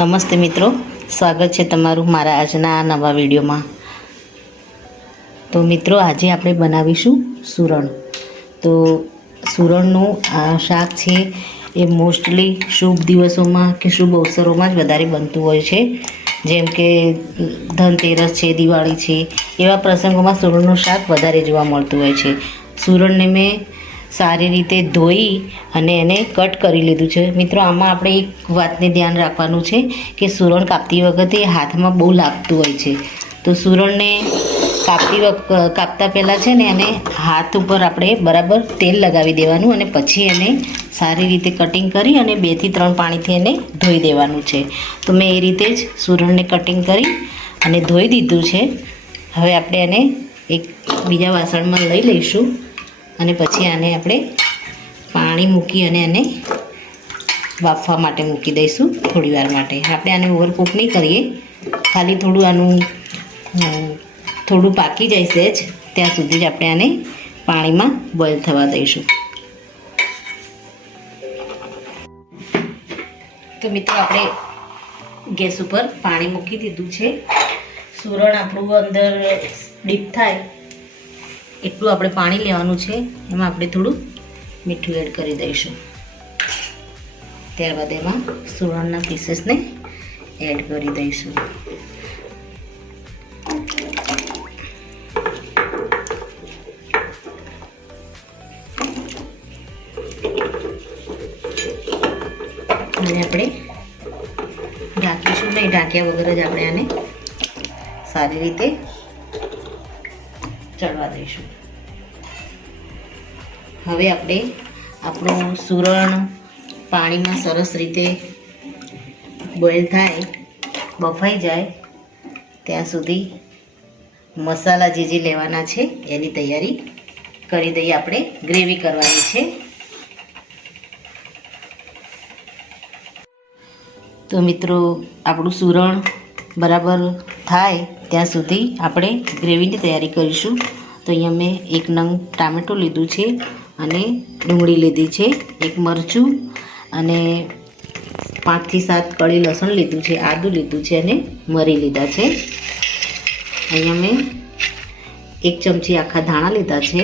નમસ્તે મિત્રો, સ્વાગત છે તમારું મારા આજના નવા વિડીયોમાં। તો મિત્રો, આજે આપણે બનાવીશું સૂરણ। તો સૂરણનું આ શાક છે એ મોસ્ટલી શુભ દિવસોમાં કે શુભ અવસરોમાં જ વધારે બનતું હોય છે, જેમ કે ધનતેરસ છે, દિવાળી છે, એવા પ્રસંગોમાં સૂરણનું શાક વધારે જોવા મળતું હોય છે। સૂરણને મેં સારી રીતે ધોઈ અને એને કટ કરી લીધું છે। મિત્રો, આમાં આપણે એક વાતને ધ્યાન રાખવાનું છે કે સૂરણ કાપતી વખતે હાથમાં બહુ લાગતું હોય છે, તો સૂરણને કાપતા પહેલાં છે ને એને હાથ ઉપર આપણે બરાબર તેલ લગાવી દેવાનું અને પછી એને સારી રીતે કટિંગ કરી અને 2 થી 3 પાણીથી એને ધોઈ દેવાનું છે। તો મેં એ રીતે જ સૂરણને કટિંગ કરી અને ધોઈ દીધું છે। હવે આપણે એને એક બીજા વાસણમાં લઈ લઈશું અને પછી આને આપણે પાણી મૂકી અને એને બાફવા માટે મૂકી દઈશું થોડી વાર માટે। આપણે આને ઓવરકુક નહીં કરીએ, ખાલી થોડું આનું થોડું પાકી જાય સહેજ ત્યાં સુધી જ આપણે આને પાણીમાં બોઇલ થવા દઈશું। તો મિત્રો, આપણે ગેસ ઉપર પાણી મૂકી દીધું છે। સૂરણ આપણું અંદર ડીપ થાય એટલું આપણે પાણી લેવાનું છે। એમાં આપણે થોડું મીઠું એડ કરી દઈશું, ત્યારબાદ એમાં સૂરણના પીસીસને એડ કરી દઈશું। અને આપણે ઢાંકીશું નહીં, ઢાંક્યા વગર જ આપણે આને સારી રીતે ચડવા દઈશું। હવે આપણે આપણું સૂરણ પાણીમાં સરસ રીતે બોઇલ થાય, બફાઈ જાય ત્યાં સુધી મસાલા જે લેવાના છે એની તૈયારી કરી દઈએ। આપણે ગ્રેવી કરવાની છે। તો મિત્રો, આપણું સૂરણ બરાબર થાય ત્યાં સુધી આપણે ગ્રેવીની તૈયારી કરીશું। તો અહીંયા મેં 1 નંગ ટામેટું લીધું છે અને ડુંગળી લીધી છે, 1 મરચું અને 5 થી 7 કળી લસણ લીધું છે, આદું લીધું છે અને મરી લીધા છે। અહીંયા મેં 1 ચમચી આખા ધાણા લીધા છે,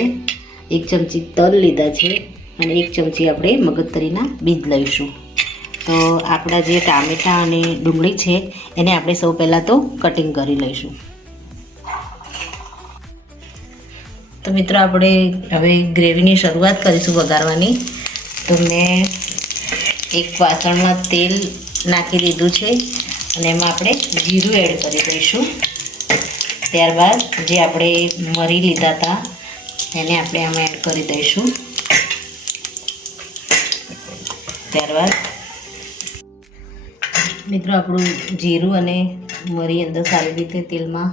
1 ચમચી તલ લીધા છે અને 1 ચમચી આપણે મગજતરીના બીજ લઈશું। તો આપણા જે ટામેટાં અને ડુંગળી છે એને આપણે સૌ પહેલાં તો કટિંગ કરી લઈશું। તો મિત્રો, આપણે હવે ગ્રેવીની શરૂઆત કરીશું વઘારવાની। તો મેં એક વાસણમાં તેલ નાખી દીધું છે અને એમાં આપણે જીરું એડ કરી દઈશું। ત્યારબાદ જે આપણે મરી લીધા હતા એને આપણે આમાં એડ કરી દઈશું। ત્યારબાદ મિત્રો, આપણું જીરું અને મરી અંદર સારી રીતે તેલમાં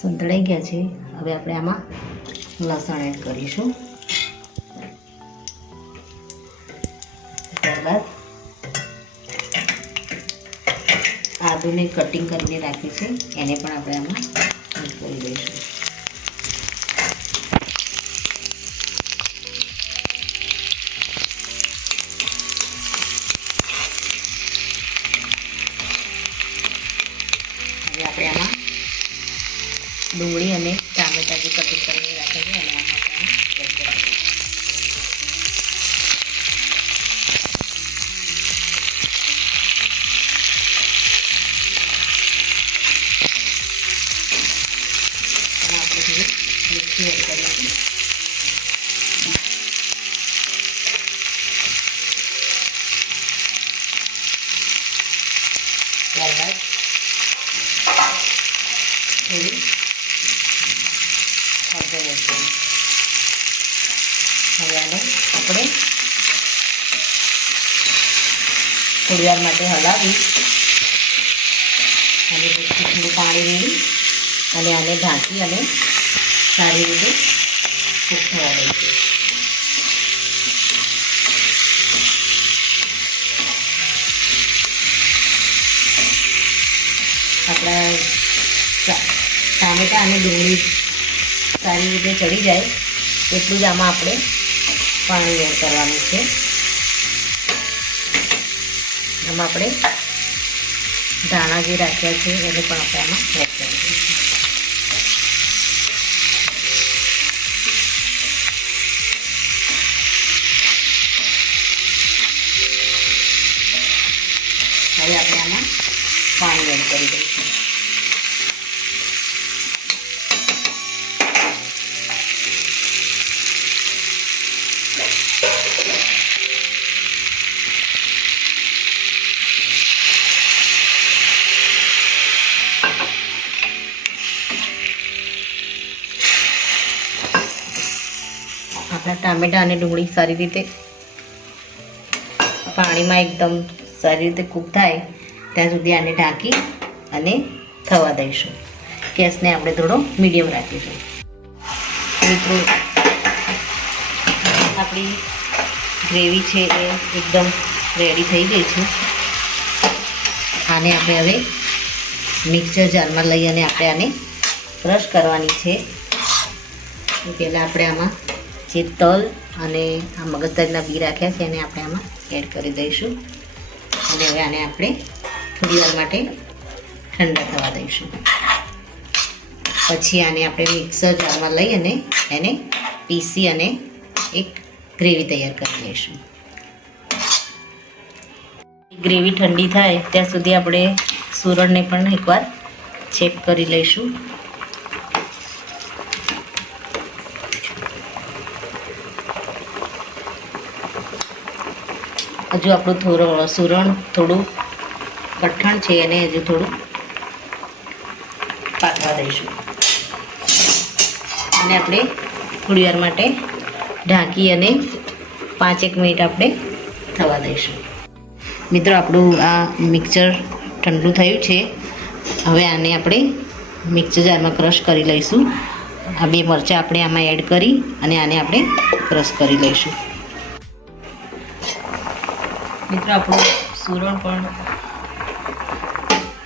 સંતળાઈ ગયા છે। હવે આપણે આમાં લસણ એડ કરીશું। ત્યારબાદ આદુને કટિંગ કરીને રાખ્યું છે એને પણ આપણે આમાં એડ કરી દઈશું। હવે આપણે આમાં ડુંગળી અને ટામેટાં જે કટિંગ કરીને રાખ્યા છે અને આમાં આપણે એડ કરી દઈશું। મીઠું એડ કરીશું। ત્યારબાદ થોડી હળદર એડ કરીશું। હવે આને આપણે થોડી વાર માટે હલાવી અને થોડું પાણી રેડી અને આને ઢાંકી અને સારી રીતે કૂક થવા દઈશું। આપણા ટામેટાં અને ડુંગળી સારી રીતે ચડી જાય એટલું જ આમાં આપણે પાણી એડ કરવાનું છે। આમાં આપણે ધાણા જે રાખ્યા છે એને પણ આપણે આમાં એડ કરી દઈશું. હવે આપણે આમાં પાણી એડ કરી દઈશું. આપણા ટામેટાં અને ડુંગળી સારી રીતે પાણીમાં એકદમ સારી રીતે કૂક થાય ત્યાં સુધી આને ઢાંકી અને થવા દઈશું. ગેસને આપણે થોડો મીડિયમ રાખીશું. મિત્રો આપણી ગ્રેવી છે એ એકદમ રેડી થઈ ગઈ છે. આને આપણે હવે મિક્સર જારમાં લઈ અને આપણે આને ક્રશ કરવાની છે. પહેલાં આપણે આમાં જે તલ અને આ મગજતરીના બી રાખ્યા છે એને આપણે આમાં એડ કરી દઈશું અને હવે આને આપણે થોડી વાર માટે ઠંડા થવા દઈશું. પછી આને આપણે મિક્સર જારમાં લઈ અને એને પીસી અને એક ગ્રેવી તૈયાર કરી લઈશું. ગ્રેવી ઠંડી થાય ત્યાં સુધી આપણે સુરણને પણ એકવાર ચેક કરી લઈશું. હજુ આપણું સુરણ થોડું કઠણ છે અને હજુ થોડું પાકવા દઈશું અને આપણે થોડી વાર માટે ઢાંકી અને 5-1 મિનિટ આપણે થવા દઈશું. મિત્રો આપણું આ મિક્સર ઠંડુ થયું છે. હવે આને આપણે મિક્સર જારમાં ક્રશ કરી લઈશું. આ 2 મરચાં આપણે આમાં એડ કરી અને આને આપણે ક્રશ કરી લઈશું. મિત્રો આપણું સુરણ પણ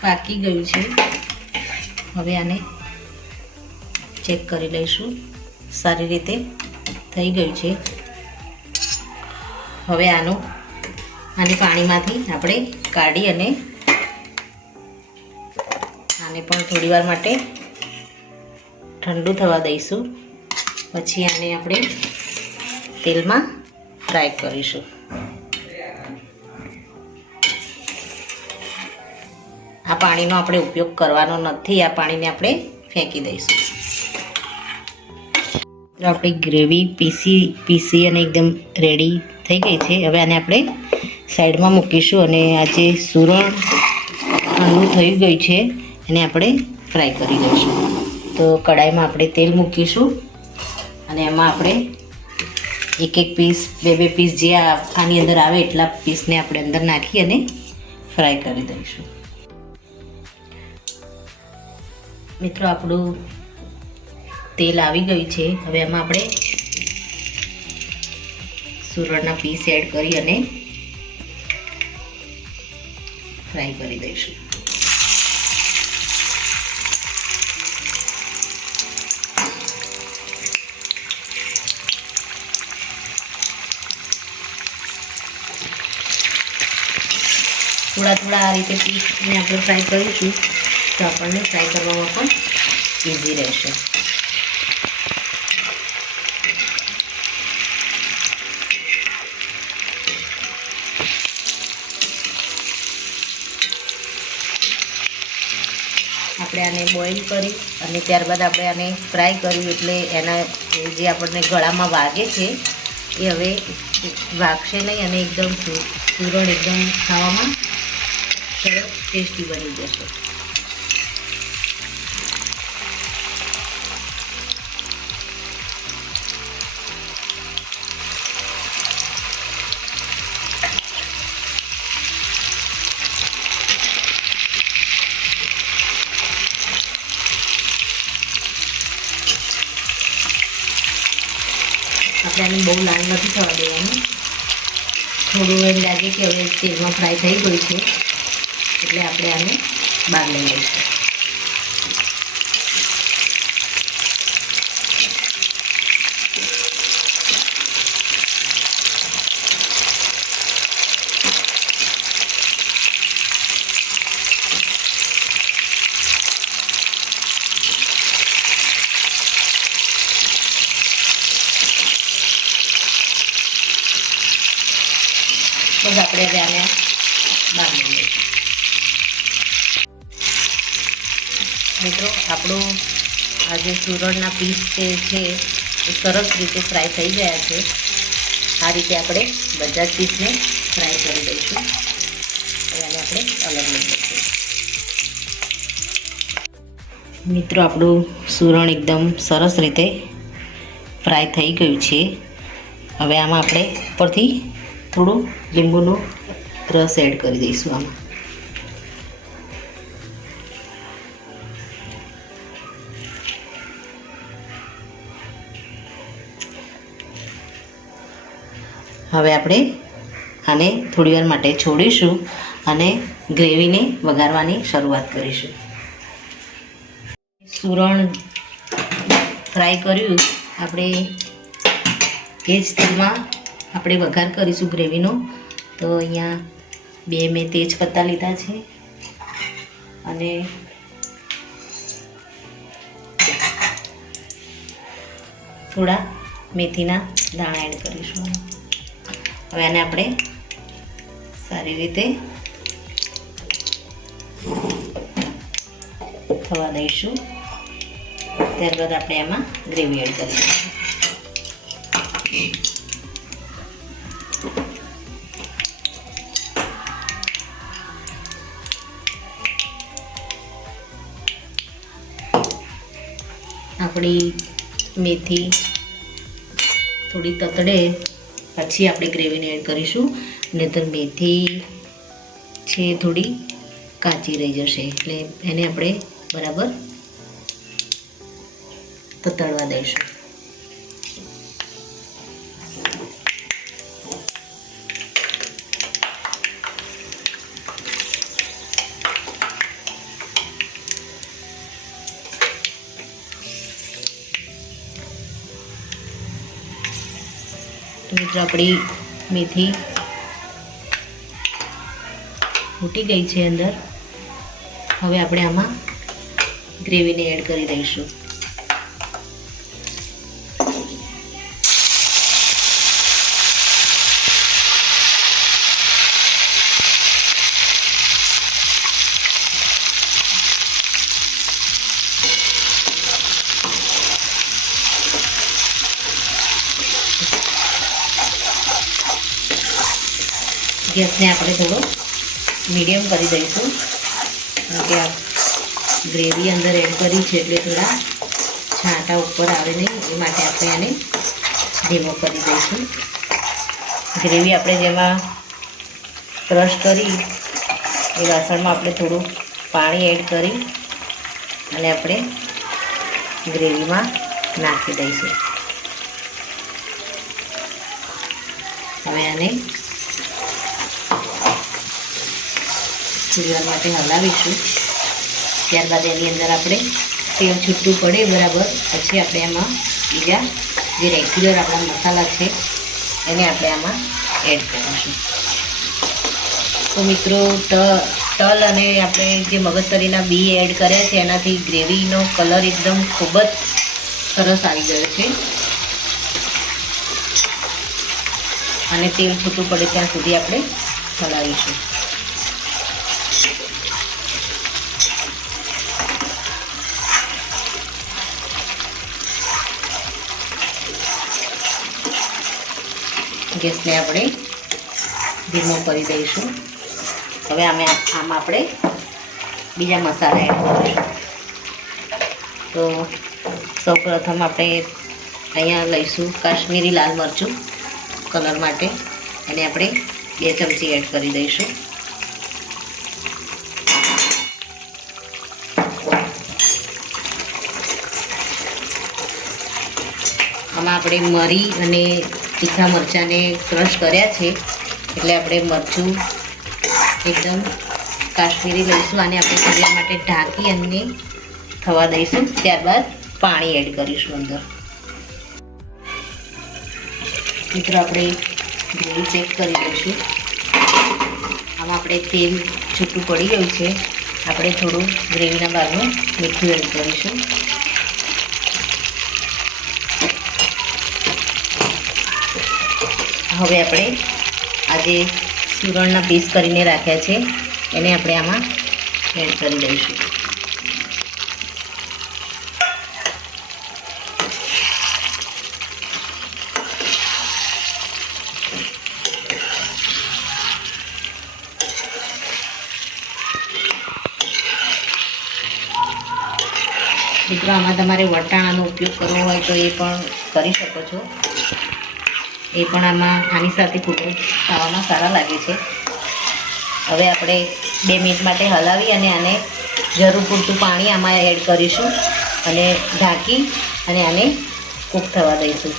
પાકી ગયું છે. હવે આને ચેક કરી લઈશું. સારી રીતે થઈ ગયું છે. હવે આને પાણીમાંથી આપણે કાઢી અને આને પણ થોડી વાર માટે ઠંડુ થવા દઈશું. પછી આને આપણે તેલમાં ફ્રાય કરીશું. આ પાણીનો આપણે ઉપયોગ કરવાનો નથી. આ પાણીને આપણે ફેંકી દઈશું. આપણી ગ્રેવી પીસી અને એકદમ રેડી થઈ ગઈ છે. હવે આને આપણે સાઈડમાં મૂકીશું અને આ જે સુરણ ઠંડુ થઈ ગયું છે એને આપણે ફ્રાય કરી દઈશું. તો કડાઈમાં આપણે તેલ મૂકીશું અને એમાં આપણે 1-1 પીસ 2-2 પીસ જે આની અંદર આવે એટલા પીસને આપણે અંદર નાખી અને ફ્રાય કરી દઈશું. મિત્રો આપણું તેલ આવી ગયું છે. હવે એમાં આપણે સુરણના પીસ એડ કરી અને ફ્રાય કરી દઈશું. થોડા આ રીતે પીસને આપણે ફ્રાય કરીશું તો આપણને ફ્રાય કરવામાં પણ ઇઝી રહેશે. આપણે આને બોઇલ કરી અને ત્યારબાદ આપણે આને ફ્રાય કર્યું એટલે એના જે આપણને ગળામાં વાગે છે એ હવે વાગશે નહીં અને એકદમ સુરણ એકદમ ખાવામાં સરસ ટેસ્ટી બની જશે. આપણે આને બહુ લાલ નથી થવા દેવાનું. થોડું એમ લાગે કે હવે તેલમાં ફ્રાય થઈ ગયું છે એટલે આપણે આને બહાર લઈ લઈશું. જ આપણે હવે આને બહાર લઈ લઈશું. મિત્રો આપણું આ જે સુરણના પીસ જે છે એ સરસ રીતે ફ્રાય થઈ ગયા છે. આ રીતે આપણે બધા જ પીસને ફ્રાય કરી દઈશું. હવે આને આપણે અલગ લઈ લઈશું. મિત્રો આપણું સુરણ એકદમ સરસ રીતે ફ્રાય થઈ ગયું છે. હવે આમાં આપણે ઉપરથી થોડું લીંબુનો રસ એડ કરી દઈશું આમાં. હવે આપણે આને થોડી વાર માટે છોડીશું અને ગ્રેવીને વઘારવાની શરૂઆત કરીશું. સુરણ ફ્રાય કર્યું આપણે એ જ તેલમાં આપણે વઘાર કરીશું ગ્રેવીનો. તો અહીંયા 2 મેં તેજ પત્તા લીધા છે અને થોડા મેથીના દાણા એડ કરીશું. હવે આને આપણે સારી રીતે થવા દઈશું. ત્યારબાદ આપણે આમાં ગ્રેવી એડ કરીશું. આપણી મેથી થોડી તતડે પછી આપણે ગ્રેવીને એડ કરીશું. નહીંતર મેથી છે થોડી કાચી રહી જશે, એટલે એને આપણે બરાબર તતડવા દઈશું. મિત્રો આપણી મેથી ફૂટી ગઈ છે અંદર. હવે આપણે આમાં ગ્રેવીને એડ કરી દઈશું. ગેસને આપણે થોડો મીડિયમ કરી દઈશું, કારણ કે આ ગ્રેવી અંદર એડ કરી છે એટલે થોડા છાંટા ઉપર આવે નહીં, એ માટે આપણે આને ધીમો કરી દઈશું. ગ્રેવી આપણે જેમાં ક્રશ કરી એ વાસણમાં આપણે થોડું પાણી એડ કરી અને આપણે ગ્રેવીમાં નાખી દઈશું. હવે આને થોડી વાર માટે હલાવીશું. ત્યારબાદ એની અંદર આપણે તેલ છૂટું પડે બરાબર પછી આપણે આમાં બીજા જે રેગ્યુલર આપણા મસાલા છે એને આપણે આમાં એડ કરીશું. તો મિત્રો તલ અને આપણે જે મગજતરીના બી એડ કર્યા છે એનાથી ગ્રેવીનો કલર એકદમ ખૂબ જ સરસ આવી ગયો છે. અને તેલ છૂટું પડે ત્યાં સુધી આપણે હલાવીશું. ગેસને આપણે ધીમો કરી દઈશું. હવે આમાં આપણે બીજા મસાલા એડ કરીશું. તો સૌપ્રથમ આપણે અહીંયા લઈશું કાશ્મીરી લાલ મરચું કલર માટે, એને આપણે 2 ચમચી એડ કરી દઈશું. આમાં આપણે મરી અને તીખા મરચાંને ક્રશ કર્યા છે એટલે આપણે મરચું એકદમ કાશ્મીરી લઈશું. આને આપણે થોડી માટે ઢાંકી અને થવા દઈશું. ત્યારબાદ પાણી એડ કરીશું અંદર. મિત્રો આપણે ગ્રેવી ચેક કરી લઈશું. આમાં આપણે તેલ છૂટું પડી ગયું છે. આપણે થોડું ગ્રેવીના ભાગનું મીઠું એડ કરીશું. હવે આપણે આ જે સુરણના પીસ કરીને રાખ્યા છે એને આપણે આમાં એડ કરી દઈશું. મિત્રો આમાં તમારે વટાણાનો ઉપયોગ કરવો હોય તો એ પણ કરી શકો છો. એ પણ આની સાથે ખૂબ ખાવામાં સારા લાગે છે. હવે આપણે 2 મિનિટ માટે હલાવી અને આને જરૂર પૂરતું પાણી આમાં એડ કરીશું અને ઢાંકી અને આને કૂક થવા દઈશું.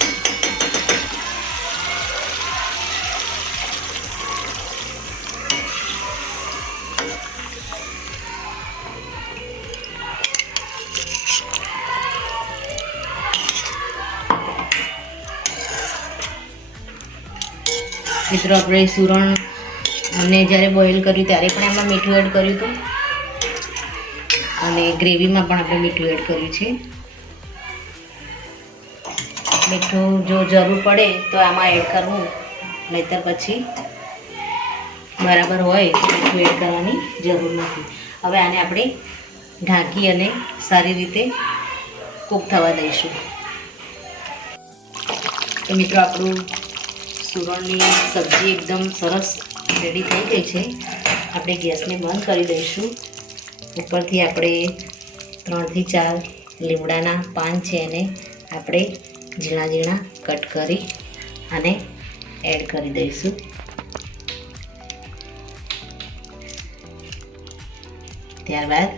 મિત્રો આપણે સુરણ અને જ્યારે બોઇલ કર્યું ત્યારે પણ એમાં મીઠું એડ કર્યું હતું અને ગ્રેવીમાં પણ આપણે મીઠું એડ કર્યું છે. મીઠું જો જરૂર પડે તો આમાં એડ કરવું, નહીંતર પછી બરાબર હોય તો મીઠું એડ કરવાની જરૂર નથી. હવે આને આપણે ઢાંકી અને સારી રીતે કૂક થવા દઈશું. તો મિત્રો આપણું સુરણની સબ્જી એકદમ સરસ રેડી થઈ ગઈ છે. આપણે ગેસને બંધ કરી દઈશું. ઉપરથી આપણે 3 થી 4 લીમડાના પાન છે એને આપણે ઝીણા ઝીણા કટ કરી અને એડ કરી દઈશું. ત્યારબાદ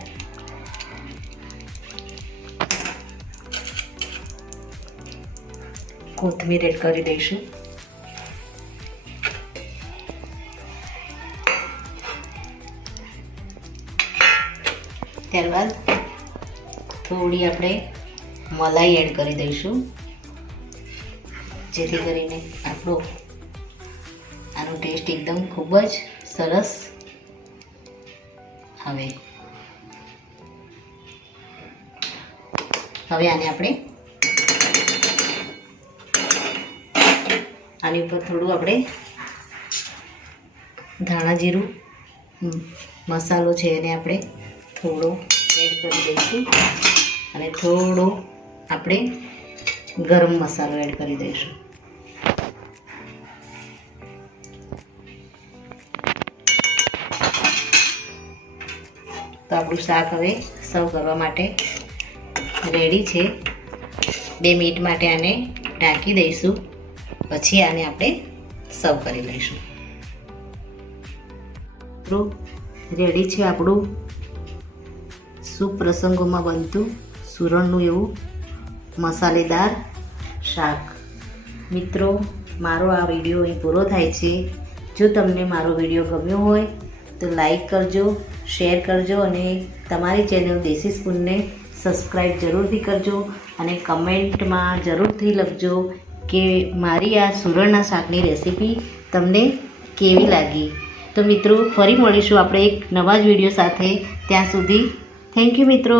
કોથમીર એડ કરી દઈશું. ત્યારબાદ થોડી આપણે મલાઈ એડ કરી દઈશું, જેથી કરીને આનો ટેસ્ટ એકદમ ખૂબ જ સરસ આવે. હવે આને આપણે આની ઉપર થોડું આપણે ધાણા જીરું મસાલો છે એને આપણે થોડો એડ કરી દઈશું અને થોડો આપણે ગરમ મસાલો એડ કરી દઈશું. તો આપણું શાક હવે સર્વ કરવા માટે રેડી છે. 2 મિનિટ માટે આને ઢાંકી દઈશું, પછી આને આપણે સર્વ કરી લઈશું. તો રેડી છે આપણું શુભ પ્રસંગોમાં બનતું સુરણનું એવું મસાલેદાર શાક. મિત્રો મારો આ વિડીયો અહીં પૂરો થાય છે. જો તમને મારો વિડીયો ગમ્યો હોય તો લાઈક કરજો, શેર કરજો અને તમારી ચેનલ દેશી સ્પૂનને સબસ્ક્રાઈબ જરૂરથી કરજો અને કમેન્ટમાં જરૂરથી લખજો કે મારી આ સુરણના શાકની રેસીપી તમને કેવી લાગી. તો મિત્રો ફરી મળીશું આપણે એક નવા જ વિડીયો સાથે. ત્યાં સુધી થેન્ક યુ મિત્રો.